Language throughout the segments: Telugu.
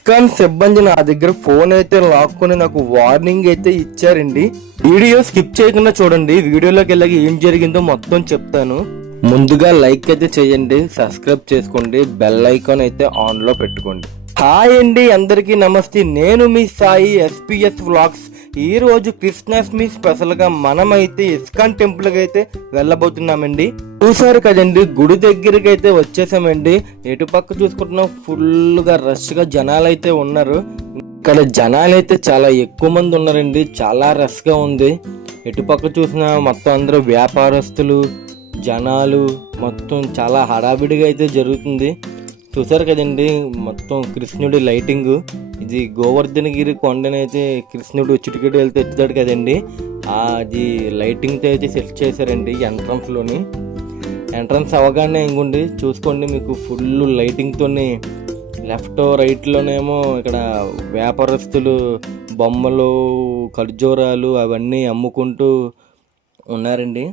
ఇస్కాన్ సిబ్బంది నా దగ్గర ఫోన్ అయితే లాక్కుని నాకు వార్నింగ్ అయితే ఇచ్చారండి. వీడియో స్కిప్ చేయకుండా చూడండి. వీడియోలోకి వెళ్ళాక ఏం జరిగిందో మొత్తం చెప్తాను. ముందుగా లైక్ అయితే చేయండి. సబ్స్క్రైబ్ చేసుకోండి. బెల్ ఐకాన్ అయితే ఆన్లో పెట్టుకోండి. హాయ్ అండి. అందరికీ నమస్తే. నేను మీ సాయి ఎస్పీఎస్ వ్లాగ్స్ ఈ రోజు కృష్ణాష్టమి స్పెషల్గా మనమైతే ఇస్కాన్ టెంపుల్కి అయితే వెళ్ళబోతున్నామండి. చూసారు కదండి గుడి దగ్గరికి అయితే వచ్చేసామండి. ఎటు పక్క చూసుకుంటున్నాం ఫుల్గా రష్గా రష్గా జనాలు అయితే ఉన్నారు. ఇక్కడ జనాలు అయితే చాలా ఎక్కువ మంది ఉన్నారండి చాలా రష్గా ఉంది. ఎటు పక్క చూసినా మొత్తం అందరూ వ్యాపారస్తులు జనాలు మొత్తం చాలా హడావిడిగా అయితే జరుగుతుంది. చూసారు కదండి మొత్తం కృష్ణుడి లైటింగ్ ఇది గోవర్ధనగిరి కొండనైతే కృష్ణుడు చిటికెడు వెళ్తే ఎత్తుతాడు కదండి. ఆ అది లైటింగ్తో అయితే సెట్ చేశారండి ఎంట్రన్స్లోని ఎంట్రన్స్ అవగానే ఇంకోండి చూసుకోండి మీకు ఫుల్ లైటింగ్తోని లెఫ్ట్ రైట్లోనేమో ఇక్కడ వ్యాపారస్తులు బొమ్మలు ఖర్జూరాలు అవన్నీ అమ్ముకుంటూ ఉన్నారండి.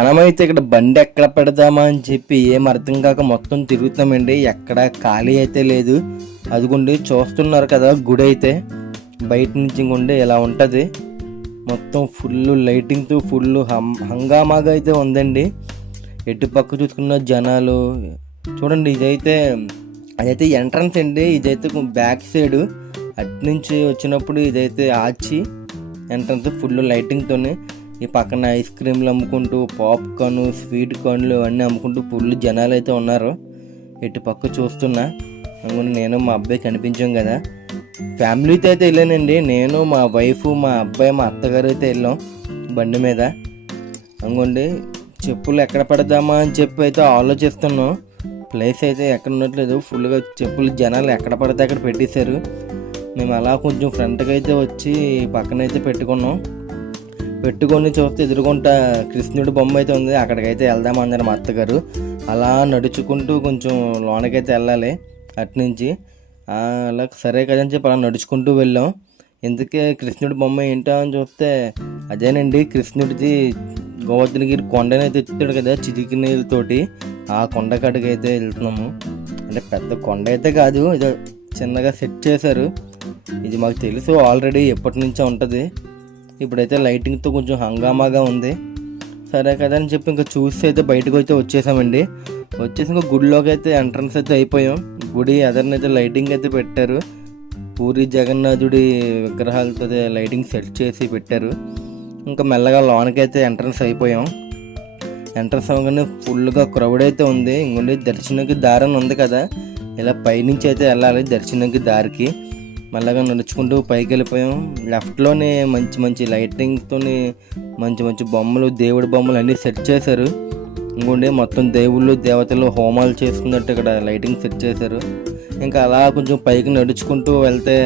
మనమైతే ఇక్కడ బండి ఎక్కడ పెడదామా అని చెప్పి ఏం అర్థం కాక మొత్తం తిరుగుతామండి ఎక్కడ ఖాళీ అయితే లేదు. అదిగోండి చూస్తున్నారు కదా గుడి అయితే. బయట నుంచి ఇంకొండి ఇలా ఉంటుంది. మొత్తం ఫుల్ లైటింగ్తో ఫుల్ హం హంగామాగా అయితే ఉందండి. ఎటు పక్క చూసుకున్న జనాలు. చూడండి ఇదైతే అదైతే ఎంట్రన్స్ అండి. ఇదైతే బ్యాక్ సైడ్ అటు నుంచి వచ్చినప్పుడు ఇదైతే ఆచి ఎంట్రన్స్ ఫుల్ లైటింగ్తోనే ఈ పక్కన ఐస్ క్రీమ్లు అమ్ముకుంటూ పాప్కార్న్ స్వీట్ కార్న్లు అన్నీ అమ్ముకుంటూ ఫుల్ జనాలు అయితే ఉన్నారు. ఇటు పక్క చూస్తున్నా అనుకుంటే నేను మా అబ్బాయి కనిపించాం కదా. ఫ్యామిలీతో అయితే వెళ్ళానండి. నేను మా వైఫ్ మా అబ్బాయి మా అత్తగారు అయితే వెళ్ళాం బండి మీద. అనుకోండి చెప్పులు ఎక్కడ పెడదామా అని చెప్పి అయితే ఆలోచిస్తున్నాం. ప్లేస్ అయితే ఎక్కడ ఉండట్లేదు. ఫుల్గా చెప్పులు జనాలు ఎక్కడ పడితే అక్కడ పెట్టేశారు. మేము అలా కొంచెం ఫ్రంట్కి అయితే వచ్చి పక్కన అయితే పెట్టుకున్నాం. పెట్టుకొని చూస్తే ఎదురుకుంటా కృష్ణుడి బొమ్మ అయితే ఉంది. అక్కడికైతే వెళ్దామన్నారు మా అత్తగారు. అలా నడుచుకుంటూ కొంచెం లోనకైతే వెళ్ళాలి అట్నుంచి. అలా సరే కదని చెప్పి అలా నడుచుకుంటూ వెళ్ళాం. ఎందుకే కృష్ణుడి బొమ్మ ఏంటో అని చూస్తే అదేనండి కృష్ణుడిది గోవర్ధనగిరి కొండనైతే ఎత్తుతాడు కదా చిరికి నీళ్ళతోటి. ఆ కొండ కాడికి అయితే వెళ్తున్నాము. అంటే పెద్ద కొండ అయితే కాదు ఏదో చిన్నగా సెట్ చేశారు. ఇది మాకు తెలుసు ఆల్రెడీ ఎప్పటి నుంచో ఉంటుంది. ఇప్పుడైతే లైటింగ్తో కొంచెం హంగామాగా ఉంది. సరే కదా అని చెప్పి ఇంకా చూసి అయితే బయటకు అయితే వచ్చేసామండి. వచ్చేసి ఇంకా గుడిలోకి అయితే ఎంట్రన్స్ అయితే అయిపోయాం. గుడి ఎదరినైతే లైటింగ్ అయితే పెట్టారు. పూరి జగన్నాథుడి విగ్రహాలతో లైటింగ్ సెట్ చేసి పెట్టారు. ఇంకా మెల్లగా లోనకైతే ఎంట్రన్స్ అయిపోయాం. ఎంట్రన్స్ అవ్వగానే ఫుల్గా క్రౌడ్ అయితే ఉంది. ఇంకొండి దర్శనంకి దారి అని ఉంది కదా. ఇలా పైనుంచి అయితే వెళ్ళాలి దర్శనంకి దారికి. మెల్లగా నడుచుకుంటూ పైకి వెళ్ళిపోయాం లెఫ్ట్లోనే మంచి మంచి లైటింగ్తో మంచి మంచి బొమ్మలు దేవుడి బొమ్మలు అన్నీ సెట్ చేశారు. ఇంకోండి మొత్తం దేవుళ్ళు దేవతలు హోమాలు చేసుకున్నట్టు ఇక్కడ లైటింగ్ సెట్ చేశారు. ఇంకా అలా కొంచెం పైకి నడుచుకుంటూ వెళ్తే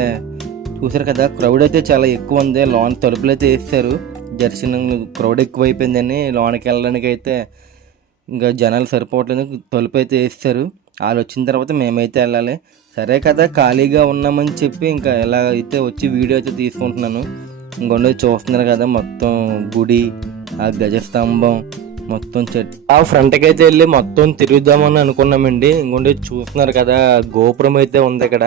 చూసారు కదా క్రౌడ్ అయితే చాలా ఎక్కువ ఉంది. లోన్ తలుపులు అయితే వేస్తారు. దర్శనం క్రౌడ్ ఎక్కువ అయిపోయిందని లోనకి వెళ్ళడానికి అయితే ఇంకా జనాలు సరిపోవట్లేదు. తలుపు అయితే వేస్తారు. వాళ్ళు వచ్చిన తర్వాత మేమైతే వెళ్ళాలి. సరే కదా ఖాళీగా ఉన్నామని చెప్పి ఇంకా ఎలా అయితే వచ్చి వీడియో అయితే తీసుకుంటున్నాను. ఇంకొండ చూస్తున్నారు కదా మొత్తం గుడి ఆ గజస్తంభం మొత్తం చెట్టు. ఆ ఫ్రంట్కి అయితే వెళ్ళి మొత్తం తిరుగుదామని అనుకున్నామండి. ఇంకొండ చూస్తున్నారు కదా గోపురం అయితే ఉంది ఇక్కడ.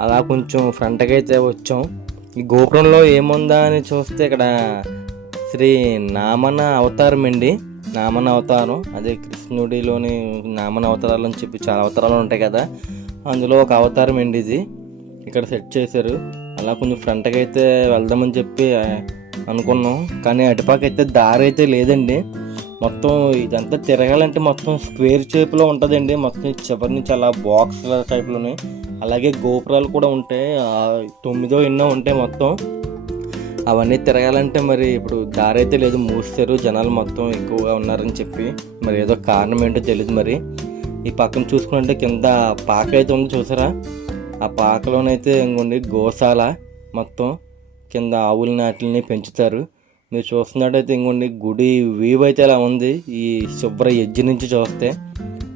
అలా కొంచెం ఫ్రంట్కి అయితే వచ్చాం. ఈ గోపురంలో ఏముందా అని చూస్తే ఇక్కడ శ్రీ నామన అవతారం అండి. నామన అవతారం అదే కృష్ణుడిలోని నామన అవతారాలు అని చెప్పి చాలా అవతారాలు ఉంటాయి కదా. అందులో ఒక అవతారం అండి ఇది. ఇక్కడ సెట్ చేశారు. అలా కొంచెం ఫ్రంట్కి అయితే వెళ్దామని చెప్పి అనుకున్నాం. కానీ అటుపాక అయితే దారి అయితే లేదండి. మొత్తం ఇదంతా తిరగాలంటే మొత్తం స్క్వేర్ షేప్లో ఉంటుందండి. మొత్తం చివరి నుంచి అలా బాక్స్ టైప్లోనే అలాగే గోపురాలు కూడా ఉంటాయి. తొమ్మిదో ఎన్నో ఉంటాయి మొత్తం. అవన్నీ తిరగాలంటే మరి ఇప్పుడు దారి అయితే లేదు మూస్తారు జనాలు మొత్తం ఎక్కువగా ఉన్నారని చెప్పి మరి ఏదో కారణం ఏంటో తెలియదు మరి. ఈ పక్కన చూసుకుంటే కింద పాక అయితే ఉంది చూసారా? ఆ పాకలోనైతే ఇంకొండి గోశాల మొత్తం కింద ఆవుల నాటిని పెంచుతారు. మీరు చూస్తున్నట్టయితే ఇంకొండి గుడి వీవ్ అయితే అలా ఉంది. ఈ శుభ్ర ఎడ్జ్ నుంచి చూస్తే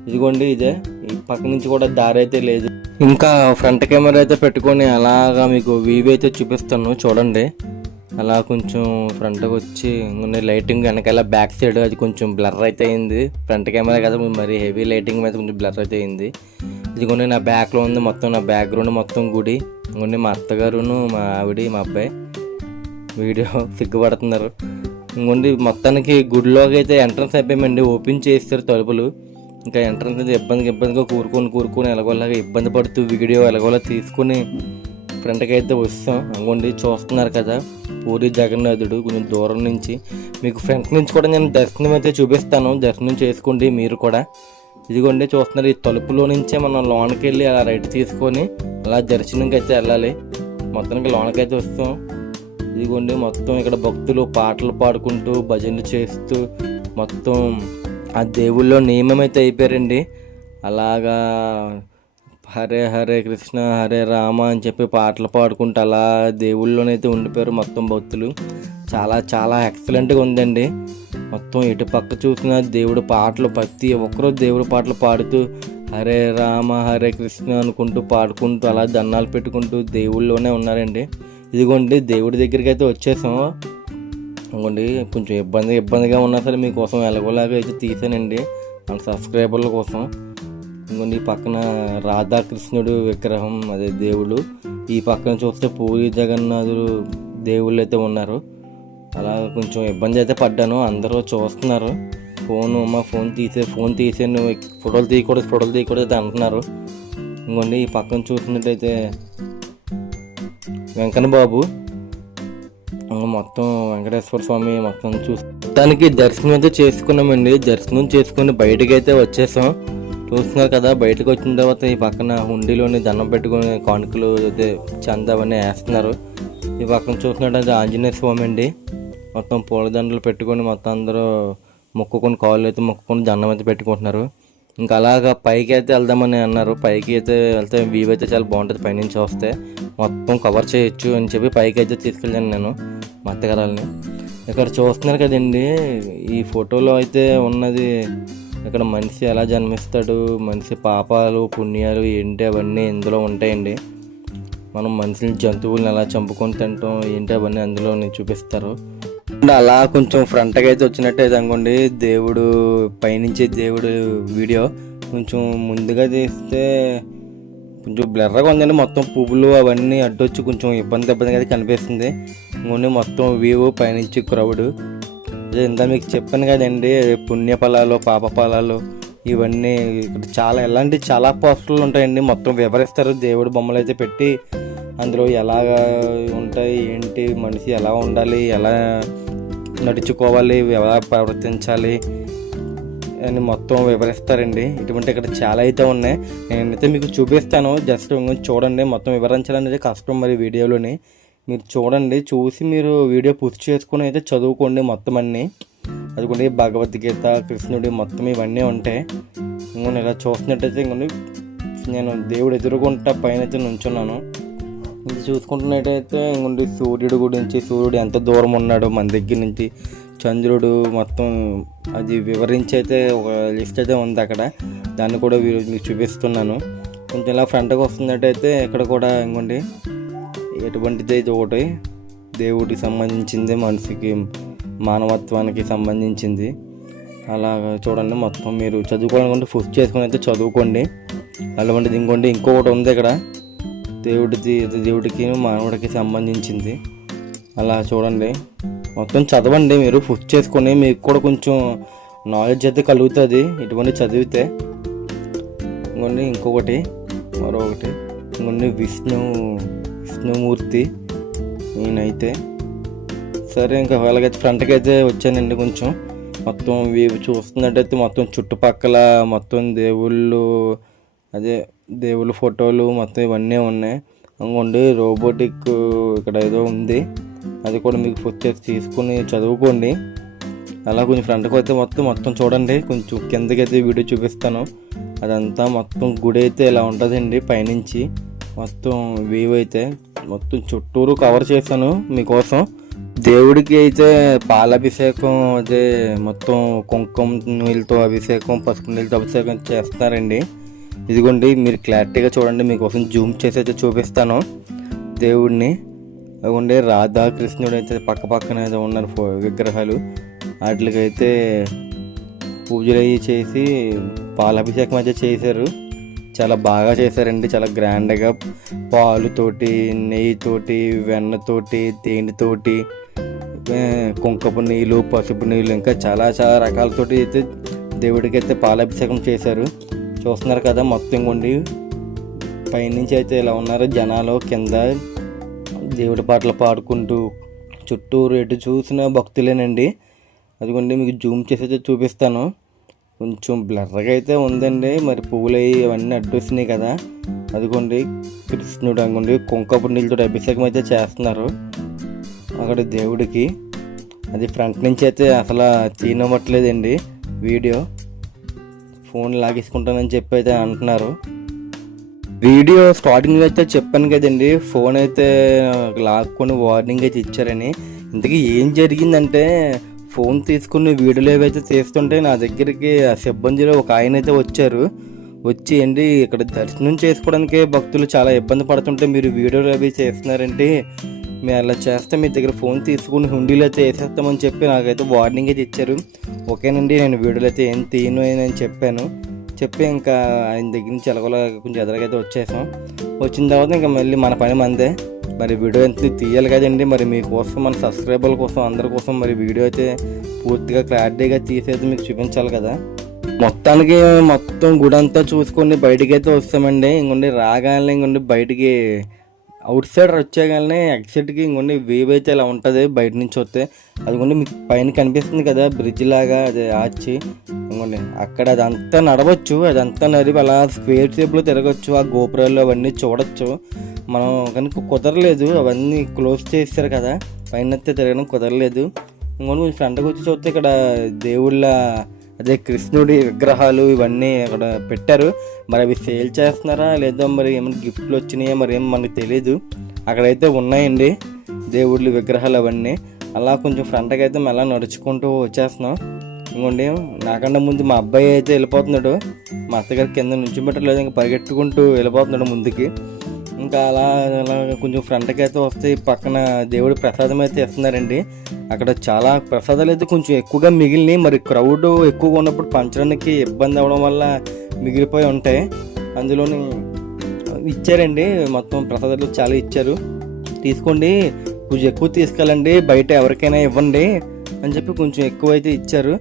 ఇదిగోండి ఇదే. ఈ పక్క నుంచి కూడా దారి అయితే లేదు. ఇంకా ఫ్రంట్ కెమెరా అయితే పెట్టుకొని అలాగా మీకు వీవ్ అయితే చూపిస్తాను. చూడండి. అలా కొంచెం ఫ్రంట్కి వచ్చి లైటింగ్ వెనకాల బ్యాక్ సైడ్ అది కొంచెం బ్లర్ అయితే అయింది. ఫ్రంట్ కెమెరా కదా మరి హెవీ లైటింగ్ మీద కొంచెం బ్లర్ అయితే అయింది. ఇదిగోండి నా బ్యాక్లో ఉంది మొత్తం నా బ్యాక్గ్రౌండ్ మొత్తం గుడి. కొన్ని మా అత్తగారును మా ఆవిడ మా అబ్బాయి. వీడియో సిగ్గుపడుతున్నారు. ఇంకోండి మొత్తానికి గుడిలోకి అయితే ఎంట్రన్స్ అయిపోయామండి ఓపెన్ చేస్తారు తలుపులు. ఇంకా ఎంట్రన్స్ అయితే ఇబ్బందిగా ఇబ్బందిగా కూరుకొని కూరుకొని ఎలాగోలాగా ఇబ్బంది పడుతూ వీడియో ఎలాగోలా తీసుకుని ఫ్రంట్కి అయితే వస్తాం. అంగోండి చూస్తున్నారు కదా. పూరి జగన్నాథుడు కొంచెం దూరం నుంచి. మీకు ఫ్రంట్ నుంచి కూడా నేను దర్శనం అయితే చూపిస్తాను. దర్శనం చేసుకోండి మీరు కూడా. ఇదిగోండి చూస్తున్నారు ఈ తలుపులో నుంచే మనం లోనకి వెళ్ళి అలా రైట్ తీసుకొని అలా దర్శనంకి అయితే వెళ్ళాలి. మొత్తానికి లోనకి అయితే వస్తాం. ఇదిగోండి మొత్తం ఇక్కడ భక్తులు పాటలు పాడుకుంటూ భజనలు చేస్తూ మొత్తం ఆ దేవుళ్ళో నియమం అయితే అయిపోయారండి. అలాగా హరే హరే కృష్ణ హరే రామ అని చెప్పి పాటలు పాడుకుంటూ అలా దేవుళ్ళలోనైతే ఉండిపోయారు మొత్తం భక్తులు. చాలా చాలా ఎక్సలెంట్గా ఉందండి. మొత్తం ఇటు పక్క చూసిన దేవుడు పాటలు ప్రతి ఒక్కరూ దేవుడు పాటలు పాడుతూ హరే రామ హరే కృష్ణ అనుకుంటూ పాడుకుంటూ అలా దండాలు పెట్టుకుంటూ దేవుళ్ళలోనే ఉన్నారండి. ఇదిగోండి దేవుడి దగ్గరికి అయితే వచ్చేసాం ఇదిగోండి కొంచెం ఇబ్బంది ఇబ్బందిగా ఉన్నా సరే మీకోసం ఎలాగోలాగా అయితే తీసానండి. మన సబ్స్క్రైబర్ల కోసం. ఇంకోండి పక్కన రాధాకృష్ణుడు విగ్రహం అదే దేవుడు. ఈ పక్కన చూస్తే పూరి జగన్నాథుడు దేవుళ్ళు అయితే ఉన్నారు. అలా కొంచెం ఇబ్బంది అయితే పడ్డాను. అందరూ చూస్తున్నారు. ఫోను మా ఫోన్ తీసే ఫోన్ తీసే నువ్వు ఫోటోలు తీయకూడదు ఫోటోలు తీయకూడదు అయితే అంటున్నారు. ఇంకోండి ఈ పక్కన చూసినట్టయితే వెంకన్న బాబు మొత్తం వెంకటేశ్వర స్వామి మొత్తం చూసి దర్శనం అయితే చేసుకున్నామండి. దర్శనం చేసుకుని బయటకైతే వచ్చేసాం. చూస్తున్నారు కదా బయటకు వచ్చిన తర్వాత ఈ పక్కన హుండీలోని దండం పెట్టుకుని కానుకలు అయితే చంద అవన్నీ వేస్తున్నారు. ఈ పక్కన చూసినట్టయితే ఆంజనేయ స్వామి అండి. మొత్తం పూలదండలు పెట్టుకొని మొత్తం అందరూ మొక్కుకొని కాళ్ళు అయితే మొక్కుకొని దండం అయితే పెట్టుకుంటున్నారు. ఇంకా అలాగా పైకి అయితే వెళ్దామని అన్నారు. పైకి అయితే వెళ్తే వ్యూ అయితే చాలా బాగుంటుంది పైనుంచి వస్తే మొత్తం కవర్ చేయొచ్చు అని చెప్పి పైకి అయితే తీసుకెళ్ళాను నేను మా అత్తగారాలని ఇక్కడ చూస్తున్నారు కదండి ఈ ఫోటోలో అయితే ఉన్నది ఇక్కడ మనిషి ఎలా జన్మిస్తాడు మనిషి పాపాలు పుణ్యాలు ఏంటి అవన్నీ ఇందులో ఉంటాయండి. మనం మనుషులు జంతువులను ఎలా చంపుకొని తింటాం ఏంటి అవన్నీ అందులో చూపిస్తారు. అలా కొంచెం ఫ్రంట్గా అయితే వచ్చినట్టయితే అనుకోండి దేవుడు పైనుంచి దేవుడు వీడియో కొంచెం ముందుగా తీస్తే కొంచెం బ్లర్గా ఉందండి. మొత్తం పువ్వులు అవన్నీ అడ్డొచ్చి కొంచెం ఇబ్బంది ఇబ్బందిగా అయితే కనిపిస్తుంది. ఇంకొన్ని మొత్తం వ్యూ పైనుంచి క్రౌడ్ అదే ఇందా మీకు చెప్పాను కదండి పుణ్య ఫలాలు పాప ఫలాలు ఇవన్నీ ఇక్కడ చాలా ఎలాంటి చాలా పోస్టర్లు ఉంటాయండి. మొత్తం వివరిస్తారు. దేవుడి బొమ్మలు అయితే పెట్టి అందులో ఎలాగా ఉంటాయి ఏంటి మనిషి ఎలా ఉండాలి ఎలా నడుచుకోవాలి ఎలా ప్రవర్తించాలి అని మొత్తం వివరిస్తారండి. ఇటువంటి ఇక్కడ చాలా అయితే ఉన్నాయి. నేనైతే మీకు చూపిస్తాను. జస్ట్ చూడండి. మొత్తం వివరించాలనేది కష్టం మరి వీడియోలోని. మీరు చూడండి చూసి మీరు వీడియో పూర్తి చేసుకుని అయితే చదువుకోండి మొత్తం అన్నీ. అదిగోండి భగవద్గీత కృష్ణుడి మొత్తం ఇవన్నీ ఉంటాయి. నేను ఇలా చూస్తున్నట్టయితే ఇంకొన్ని నేను దేవుడు ఎదుర్కొంటా పైన అయితే నుంచున్నాను. ఇది చూసుకుంటున్నట్టయితే ఇంకొండి సూర్యుడు గురించి సూర్యుడు ఎంత దూరం ఉన్నాడు మన దగ్గర నుంచి చంద్రుడు మొత్తం అది వివరించి అయితే ఒక లిస్ట్ అయితే ఉంది అక్కడ. దాన్ని కూడా మీకు చూపిస్తున్నాను. కొంచెం ఇలా ఫ్రంట్కి వస్తున్నట్టయితే ఇక్కడ కూడా ఇంకోండి ఎటువంటిది ఇది ఒకటి దేవుడికి సంబంధించింది మనిషికి మానవత్వానికి సంబంధించింది. అలా చూడండి మొత్తం మీరు చదువుకోవాలనుకుంటే ఫుడ్ చేసుకుని అయితే చదువుకోండి. అలాంటిది ఇంకోటి ఇంకొకటి ఉంది ఇక్కడ. దేవుడిది దేవుడికి మానవుడికి సంబంధించింది. అలా చూడండి. మొత్తం చదవండి మీరు. ఫుడ్ చేసుకొని మీకు కూడా కొంచెం నాలెడ్జ్ అయితే కలుగుతుంది. ఇటువంటి చదివితే ఇంకొండి ఇంకొకటి మరొకటి. ఇంకొన్ని విష్ణు విష్ణుమూర్తి నేనైతే. సరే ఇంకా అలాగైతే ఫ్రంట్కి అయితే వచ్చానండి కొంచెం. మొత్తం ఇవి చూస్తున్నట్టయితే మొత్తం చుట్టుపక్కల మొత్తం దేవుళ్ళు అదే దేవుళ్ళ ఫోటోలు మొత్తం ఇవన్నీ ఉన్నాయి. ఇంకోండి రోబోటిక్ ఇక్కడ ఏదో ఉంది. అది కూడా మీకు వచ్చేసి తీసుకుని చదువుకోండి. అలా కొంచెం ఫ్రంట్కి అయితే మొత్తం మొత్తం చూడండి. కొంచెం కిందకి అయితే వీడియో చూపిస్తాను. అదంతా మొత్తం గుడి అయితే ఇలా ఉంటుందండి పైనుంచి. మొత్తం వ్యూ అయితే మొత్తం చుట్టూరు కవర్ చేశాను మీకోసం. దేవుడికి అయితే పాలాభిషేకం అదే మొత్తం కుంకుమ నీళ్ళతో అభిషేకం పసుపు నీళ్ళతో అభిషేకం చేస్తారండి. ఇదిగోండి మీరు క్లారిటీగా చూడండి మీకోసం జూమ్ చేసి అయితే చూపిస్తాను దేవుడిని అదిగోండి రాధా కృష్ణుడు అయితే పక్క పక్కన అయితే ఉన్నారు విగ్రహాలు. వాటికైతే పూజలు అవి చేసి పాలాభిషేకం అయితే చేశారు. చాలా బాగా చేశారండి. చాలా గ్రాండ్గా పాలుతోటి నెయ్యితోటి వెన్నతోటి తేనెతోటి కుంకపు నీళ్ళు పసుపు నీళ్ళు ఇంకా చాలా చాలా రకాలతోటి అయితే దేవుడికి అయితే పాలాభిషేకం చేశారు. చూస్తున్నారు కదా మొత్తం ఉండి పైనుంచి అయితే ఇలా ఉన్నారు జనాలు కింద దేవుడి పాటలు పాడుకుంటూ చుట్టూరు ఎటు చూసిన భక్తులేనండి. అదిగోండి మీకు జూమ్ చేసి అయితే చూపిస్తాను. కొంచెం బ్లర్గా అయితే ఉందండి. మరి పువ్వులు అవి అవన్నీ అడ్డొస్తున్నాయి కదా. అదిగోండి కృష్ణుడు అనుకోండి కుంకపు నీళ్ళతో అభిషేకం అయితే చేస్తున్నారు. అక్కడ దేవుడికి. అది ఫ్రంట్ నుంచి అయితే అసలు తీనవ్వట్లేదండి వీడియో. ఫోన్ లాగేసుకుంటానని చెప్పి అయితే అంటున్నారు. వీడియో స్టార్టింగ్ అయితే చెప్పాను కదండి ఫోన్ అయితే లాక్కొని వార్నింగ్ అయితే ఇచ్చారని. ఇంతకీ ఏం జరిగిందంటే ఫోన్ తీసుకుని వీడియోలు ఏవైతే తీస్తుంటే నా దగ్గరికి ఆ సిబ్బందిలో ఒక ఆయన అయితే వచ్చారు. వచ్చి ఏంటి ఇక్కడ దర్శనం చేసుకోవడానికి భక్తులు చాలా ఇబ్బంది పడుతుంటే మీరు వీడియోలు అవి చేస్తున్నారంటే మేము అలా చేస్తే మీ దగ్గర ఫోన్ తీసుకుని హుండీలో అయితే వేసేస్తామని చెప్పి నాకైతే వార్నింగ్ అయితే ఇచ్చారు. ఓకేనండి నేను వీడియోలు అయితే ఏం తీయను అని చెప్పాను. చెప్పి ఇంకా ఆయన దగ్గర నుంచి ఎలాగోలా కొంచెం ఎదురుగైతే వచ్చేసాం. వచ్చిన తర్వాత ఇంకా మళ్ళీ మన పని మందే. మరి వీడియో ఎంత తీయాలి కదండి? మరి మీకోసం మన సబ్స్క్రైబర్ల కోసం అందరి కోసం మరి వీడియో అయితే పూర్తిగా క్లారిటీగా తీసేది మీకు చూపించాలి కదా. మొత్తానికి మొత్తం గుడంతా చూసుకొని బయటికి అయితే వస్తామండి. ఇంకొండి రాగానే ఇంకొండి బయటికి అవుట్ సైడ్ వచ్చేగానే ఎగ్జిట్కి ఇంకొన్ని వేవ్ అయితే ఇలా ఉంటుంది బయట నుంచి వస్తే. అది కొన్ని మీకు పైన కనిపిస్తుంది కదా బ్రిడ్జ్ లాగా అది ఆచి ఇంకొన్ని. అక్కడ అదంతా నడవచ్చు అదంతా నడిపి అలా స్క్వేర్ షేప్లో తిరగచ్చు ఆ గోపురాలు అవన్నీ చూడొచ్చు. మనం కనుక కుదరలేదు అవన్నీ క్లోజ్ చేస్తారు కదా పైన అయితే తిరగడం కుదరలేదు. ఇంకొన్ని కొంచెం ఫ్రంట్కి వచ్చి చూస్తే ఇక్కడ దేవుళ్ళ అదే కృష్ణుడి విగ్రహాలు ఇవన్నీ అక్కడ పెట్టారు. మరి అవి సేల్ చేస్తున్నారా? లేదా మరి ఏమైనా గిఫ్ట్లు వచ్చినాయా? మరి ఏం మనకు తెలియదు అక్కడైతే ఉన్నాయండి దేవుళ్ళ విగ్రహాలు అవన్నీ. అలా కొంచెం ఫ్రంట్కి అయితే మళ్ళీ నడుచుకుంటూ వచ్చేస్తున్నాం. ఇంకోండి నాకన్నా ముందు మా అబ్బాయి అయితే వెళ్ళిపోతున్నాడు. మా అత్తగారి కింద నుంచి పెట్టలేదు ఇంకా పరిగెట్టుకుంటూ వెళ్ళిపోతున్నాడు ముందుకి. ఇంకా అలా అలా కొంచెం ఫ్రంట్కి అయితే వస్తే పక్కన దేవుడి ప్రసాదం అయితే ఇస్తున్నారండి. అక్కడ చాలా ప్రసాదాలు అయితే కొంచెం ఎక్కువగా మిగిలినాయి. మరి క్రౌడ్ ఎక్కువగా ఉన్నప్పుడు పంచడానికి ఇబ్బంది అవ్వడం వల్ల మిగిలిపోయి ఉంటాయి. అందులోని ఇచ్చారండి. మొత్తం ప్రసాదాలు చాలా ఇచ్చారు. తీసుకోండి. కొంచెం ఎక్కువ తీసుకెళ్ళండి. బయట ఎవరికైనా ఇవ్వండి అని చెప్పి కొంచెం ఎక్కువ అయితే ఇచ్చారు.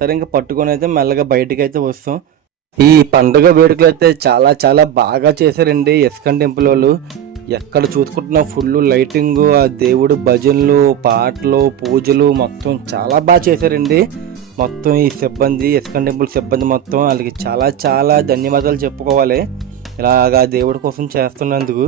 సరే ఇంకా పట్టుకొని అయితే మెల్లగా బయటకు అయితే వస్తాం. ఈ పండుగ వేడుకలు అయితే చాలా చాలా బాగా చేశారండి ఎస్కన్ టెంపుల్ వాళ్ళు. ఎక్కడ చూసుకుంటున్నా ఫుల్ లైటింగ్ ఆ దేవుడు భజనలు పాటలు పూజలు మొత్తం చాలా బాగా చేశారండి. మొత్తం ఈ సిబ్బంది ఎస్కన్ టెంపుల్ సిబ్బంది మొత్తం వాళ్ళకి చాలా చాలా ధన్యవాదాలు చెప్పుకోవాలి. ఇలాగా దేవుడి కోసం చేస్తున్నందుకు.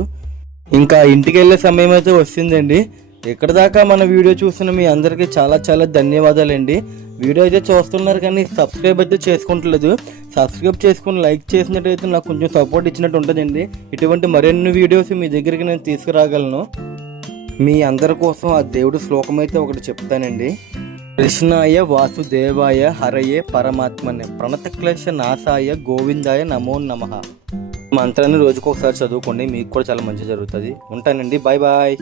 ఇంకా ఇంటికి వెళ్ళే సమయం అయితే వస్తుందండి ఇక్కడ దాకా మన వీడియో చూస్తున్న మీ అందరికీ చాలా చాలా ధన్యవాదాలండి. వీడియో అయితే చూస్తున్నారు కానీ సబ్స్క్రైబ్ అయితే చేసుకుంటలేదు. సబ్స్క్రైబ్ చేసుకుని లైక్ చేసినట్టయితే నాకు కొంచెం సపోర్ట్ ఇచ్చినట్టు ఉంటుందండి. ఇటువంటి మరిన్ని వీడియోస్ మీ దగ్గరికి నేను తీసుకురాగలను. మీ అందరి కోసం ఆ దేవుడు శ్లోకం అయితే ఒకటి చెప్తానండి. కృష్ణాయ వాసుదేవాయ హరయే పరమాత్మనే. ప్రణతక్లేశ నాశాయ గోవిందాయ నమో నమః. మంత్రాన్ని రోజుకొకసారి చదువుకోండి. మీకు కూడా చాలా మంచి జరుగుతుంది. ఉంటానండి. Bye bye.